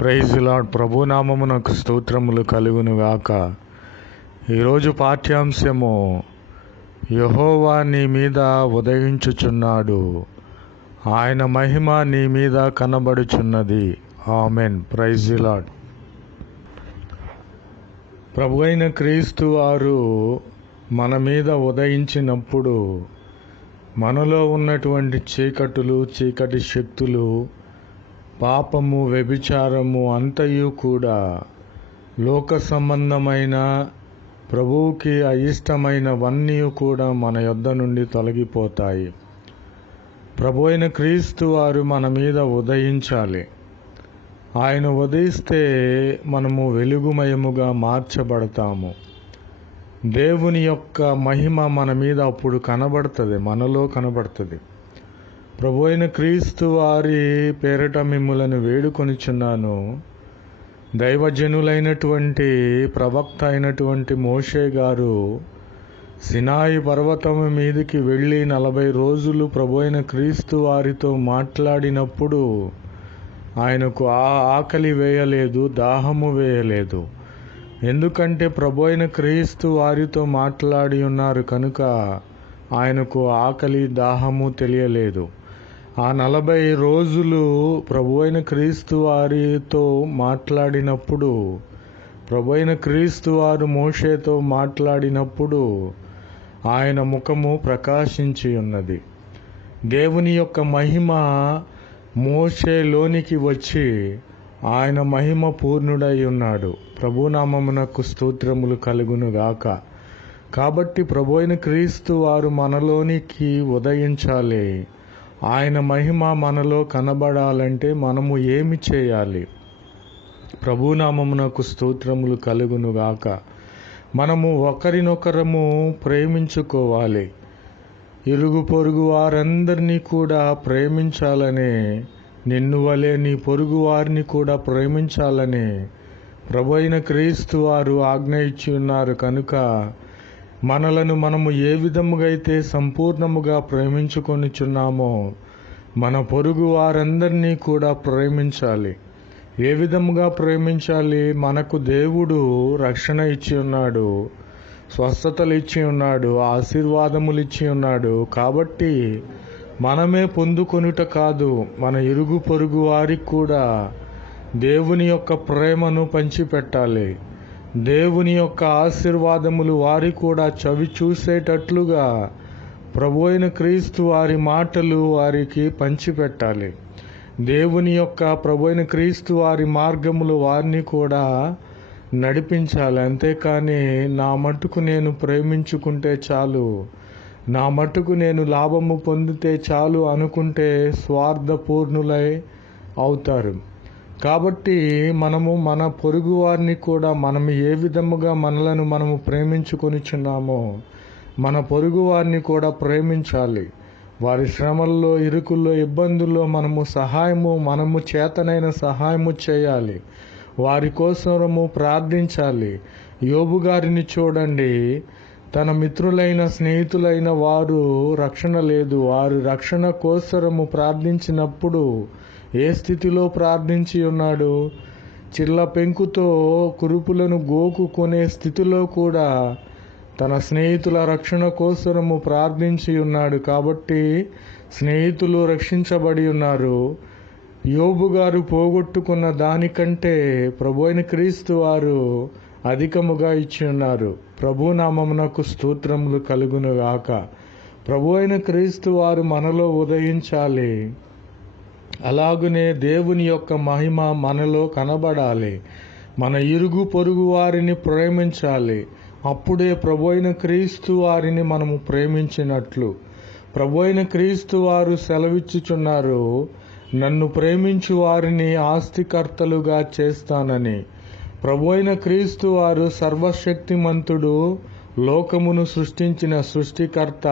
Praise lord. ప్రభునామమునకు స్తోత్రములు కలుగును గాక. ఈరోజు పాఠ్యాంశము, యెహోవా నీ మీద ఉదయించుచున్నాడు, ఆయన మహిమ నీ మీద కనబడుచున్నది. ఆమెన్. Praise lord. ప్రభు అయిన క్రీస్తు వారు మన మీద ఉదయించినప్పుడు మనలో ఉన్నటువంటి చీకటి శక్తులు, పాపము, వ్యభిచారము అంతయు కూడా, లోక సంబంధమైన ప్రభువుకి అయిష్టమైనవన్నీ కూడా మన యొద్ద నుండి తొలగిపోతాయి. ప్రభు అయిన క్రీస్తు వారు మన మీద ఉదయించాలి. ఆయన ఉదయిస్తే మనము వెలుగుమయముగా మార్చబడతాము. దేవుని యొక్క మహిమ మన మీద అప్పుడు కనబడుతుంది, మనలో కనబడుతుంది. ప్రభు అయిన క్రీస్తు వారి పేరట మిమ్ములను వేడుకొనిచున్నాను. దైవజనులైనటువంటి ప్రవక్త అయినటువంటి మోషే గారు సినాయి పర్వతం మీదకి వెళ్ళి 40 రోజులు ప్రభు అయిన క్రీస్తు వారితో మాట్లాడినప్పుడు ఆయనకు ఆకలి వేయలేదు, దాహము వేయలేదు. ఎందుకంటే ప్రభు అయిన క్రీస్తు వారితో మాట్లాడి ఉన్నారు కనుక ఆయనకు ఆకలి, దాహము తెలియలేదు. ఆ 40 రోజులు ప్రభు అయిన క్రీస్తు వారితో మాట్లాడినప్పుడు, ప్రభు అయిన క్రీస్తు వారు మోషేతో మాట్లాడినప్పుడు ఆయన ముఖము ప్రకాశించి ఉన్నది. దేవుని యొక్క మహిమ మోషేలోనికి వచ్చి ఆయన మహిమ పూర్ణుడై ఉన్నాడు. ప్రభునామమునకు స్తోత్రములు కలుగును గాక. కాబట్టి ప్రభు అయిన క్రీస్తు వారు మనలోనికి ఉదయించాలి. ఆయన మహిమ మనలో కనబడాలంటే మనము ఏమి చేయాలి? ప్రభునామమునకు స్తోత్రములు కలుగును గాక. మనము ఒకరినొకరము ప్రేమించుకోవాలి. ఇరుగు పొరుగు వారందరినీ కూడా ప్రేమించాలనే, నిన్ను వలె నీ పొరుగు వారిని కూడా ప్రేమించాలని ప్రభు అయిన క్రీస్తు వారు ఆజ్ఞ ఇచ్చి ఉన్నారు కనుక మనలను మనము ఏ విధముగా అయితే సంపూర్ణముగా ప్రేమించుకొనిచున్నామో మన పొరుగు వారందరినీ కూడా ప్రేమించాలి. ఏ విధముగా ప్రేమించాలి? మనకు దేవుడు రక్షణ ఇచ్చి ఉన్నాడు, స్వస్థతలు ఇచ్చి ఉన్నాడు, ఆశీర్వాదములు ఇచ్చి ఉన్నాడు. కాబట్టి మనమే పొందుకొనుట కాదు, మన ఇరుగు పొరుగు వారికి కూడా దేవుని యొక్క ప్రేమను పంచిపెట్టాలి. దేవుని యొక్క ఆశీర్వాదములు వారి కూడా చవి చూసేటట్లుగా ప్రభు అయిన క్రీస్తు వారి మాటలు వారికి పంచిపెట్టాలి. దేవుని యొక్క ప్రభు అయిన క్రీస్తు వారి మార్గములు వారిని కూడా నడిపించాలి. అంతేకాని నా మట్టుకు నేను ప్రేమించుకుంటే చాలు, నా మట్టుకు నేను లాభము పొందితే చాలు అనుకుంటే స్వార్థపూర్ణులై అవుతారు. కాబట్టి మనము మన పొరుగు వారిని కూడా మనము ఏ విధముగా మనలను మనము ప్రేమించుకొనిచున్నామో మన పొరుగు వారిని కూడా ప్రేమించాలి. వారి శ్రమల్లో, ఇరుకుల్లో, ఇబ్బందుల్లో మనము చేతనైన సహాయము చేయాలి. వారి కోసము ప్రార్థించాలి. యోబు గారిని చూడండి, తన మిత్రులైన, స్నేహితులైన వారు రక్షణ లేదు, వారు రక్షణ కోసరము ప్రార్థించినప్పుడు ఏ స్థితిలో ప్రార్థించి ఉన్నాడు? చిల్ల పెంకుతో కురుపులను గోకుకొనే స్థితిలో కూడా తన స్నేహితుల రక్షణ కోసరము ప్రార్థించి ఉన్నాడు. కాబట్టి స్నేహితులు రక్షించబడి ఉన్నారు. యోబు గారు పోగొట్టుకున్న దానికంటే ప్రభు అయిన క్రీస్తు వారు అధికముగా ఇచ్చి ఉన్నారు. ప్రభునామమునకు స్తోత్రములు కలుగును గాక. ప్రభు అయిన క్రీస్తు వారు మనలో ఉదయించాలి. అలాగునే దేవుని యొక్క మహిమ మనలో కనబడాలి. మన ఇరుగు పొరుగు వారిని ప్రేమించాలి. అప్పుడే ప్రభు అయిన క్రీస్తు వారిని మనము ప్రేమించినట్లు. ప్రభు అయిన క్రీస్తు వారు సెలవిచ్చుచున్నారు, నన్ను ప్రేమించు వారిని ఆస్తికర్తలుగా చేస్తానని. ప్రభు అయిన క్రీస్తు వారు సర్వశక్తిమంతుడు, లోకమును సృష్టించిన సృష్టికర్త,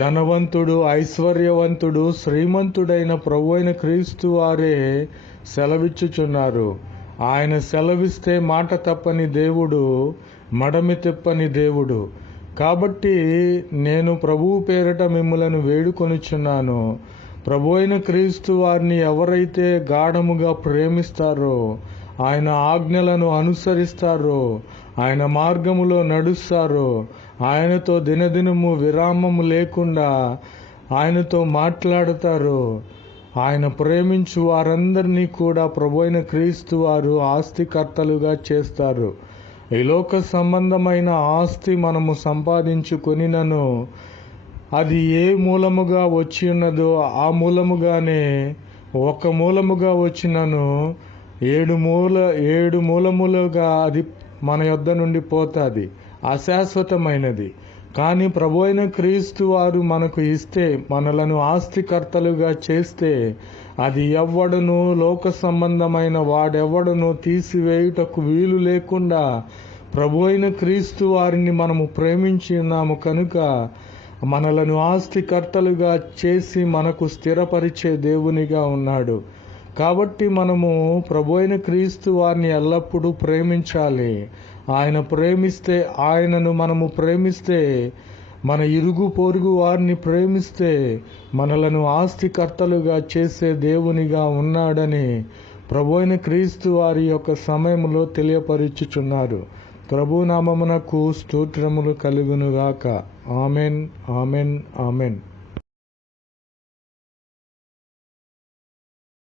ధనవంతుడు, ఐశ్వర్యవంతుడు, శ్రీమంతుడైన ప్రభు అయిన క్రీస్తు వారే సెలవిచ్చుచున్నారు. ఆయన సెలవిస్తే మాట తప్పని దేవుడు, మడమి తిప్పని దేవుడు. కాబట్టి నేను ప్రభువు పేరట మిమ్ములను వేడుకొనిచున్నాను, ప్రభు అయిన క్రీస్తు వారిని ఎవరైతే గాఢముగా ప్రేమిస్తారో, ఆయన ఆజ్ఞలను అనుసరిస్తారో, ఆయన మార్గములో నడుస్తారో, ఆయనతో దినదినము విరామము లేకుండా ఆయనతో మాట్లాడతారో, ఆయన ప్రేమించు వారందరినీ కూడా ప్రభు అయిన క్రీస్తు వారు ఆస్తికర్తలుగా చేస్తారు. ఈ లోక సంబంధమైన ఆస్తి మనము సంపాదించుకొనినను అది ఏ మూలముగా వచ్చి ఉన్నదో ఆ మూలముగానే, ఒక మూలముగా వచ్చినను ఏడు మూలములుగా అది మన యొద్ద నుండి పోతుంది, అశాశ్వతమైనది. కానీ ప్రభు అయిన క్రీస్తు వారు మనకు ఇస్తే, మనలను ఆస్తికర్తలుగా చేస్తే, అది ఎవ్వడను, లోక సంబంధమైన వాడెవ్వడను తీసివేయుటకు వీలు లేకుండా ప్రభు అయిన క్రీస్తు వారిని మనము ప్రేమించి ఉన్నాము కనుక మనలను ఆస్తికర్తలుగా చేసి మనకు స్థిరపరిచే దేవునిగా ఉన్నాడు. కాబట్టి మనము ప్రభు అయిన క్రీస్తు వారిని ఎల్లప్పుడూ ప్రేమించాలి. ఆయనను మనము ప్రేమిస్తే, మన ఇరుగు పొరుగు వారిని ప్రేమిస్తే మనలను ఆస్తికర్తలుగా చేసే దేవునిగా ఉన్నాడని ప్రభు అయిన క్రీస్తు వారి యొక్క సమయంలో తెలియపరుచుచున్నారు. ప్రభు నామమునకు స్తోత్రములు కలుగునుగాక. Amen, amen, amen.